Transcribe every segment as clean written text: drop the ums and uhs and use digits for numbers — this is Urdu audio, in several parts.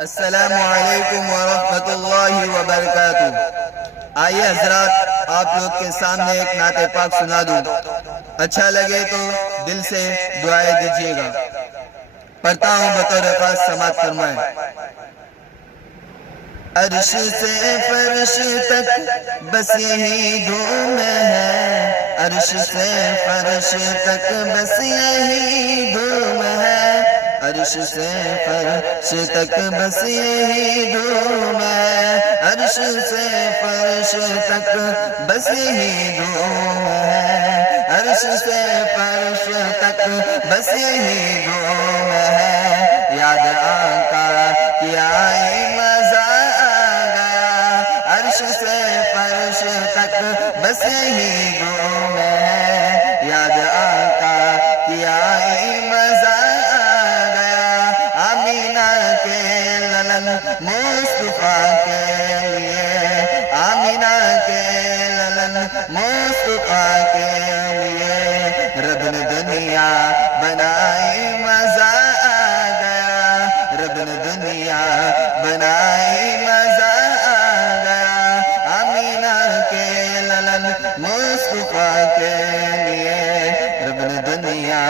السلام علیکم ورحمۃ اللہ وبرکاتہ۔ آئیے حضرات آپ لوگ کے سامنے ایک نعت پاک سنا دوں، اچھا لگے تو دل سے دعائیں دیجیے گا۔ پڑھتا ہوں بطور خاص، سماعت فرمائیں۔ عرش سے فرش تک بس یہی دھوم ہے، عرش سے فرش تک بس یہی دھوم ہے، عرش سے فرش تک بس یہی دھوم ہے، عرش سے فرش تک بس یہی دھوم ہے، عرش سے فرش تک بس یہی دھوم ہے۔ یاد آقا کی آئی مزہ آ گیا، عرش سے فرش تک بس یہی دھوم ہے، یاد آقا کی آئی مزہ مصطفیٰ کے لیے، آمینہ کے للن مصطفیٰ کے لیے، رب نے دنیا بنائی مزہ آ گیا، رب نے دنیا بنائی مزہ آ گیا، آمینہ کے للن مصطفیٰ کے لیے، رب نے دنیا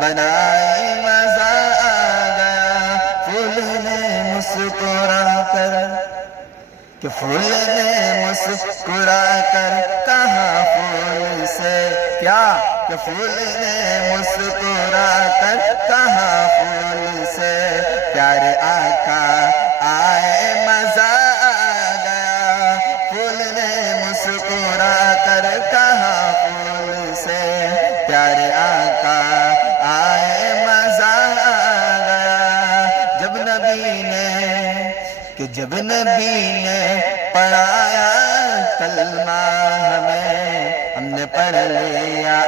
بنائی مزہ آ گیا۔ پھول نے مسکرا کر کہ پھول نے مسکرا کر کہا پھول سے کیا، کہ پھول نے مسکرا کر کہا پھول سے، پیارے آقا آئے مزہ آ گیا، پھول نے مسکرا کر کہا پھول سے، پیارے آقا آئے مزہ آ گیا۔ جب نبی نے جب نبی نے پڑھایا کلمہ ہمیں، ہم نے پڑھ لیا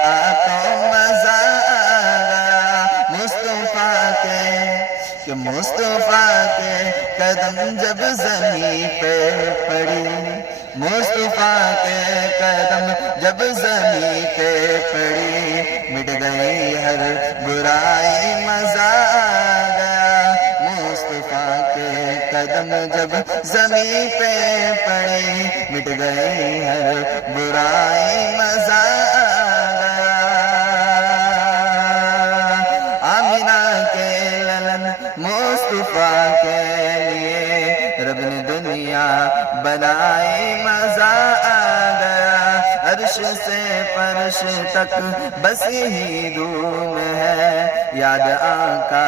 تو مزہ آ گیا۔ مصطفیٰ کے قدم جب زمین پہ پڑی، مصطفیٰ کے قدم جب زمین پہ پڑی، مٹ گئی ہر برائی مزہ آ گیا۔ مصطفیٰ کے قدم جب زمین پہ پڑی، مٹ گئی ہر برائی مزہ آ گیا۔ آمینہ کے للن مصطفیٰ کے لیے، رب نے دنیا بنائی مزہ آ گیا، عرش سے فرش تک بس یہی دھوم ہے، یاد آقا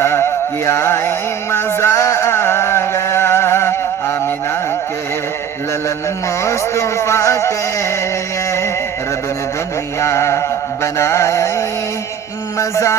کی آئی مزہ آ گیا، آمینہ کے للن مصطفیٰ کے لیے، رب نے دنیا بنائی مزہ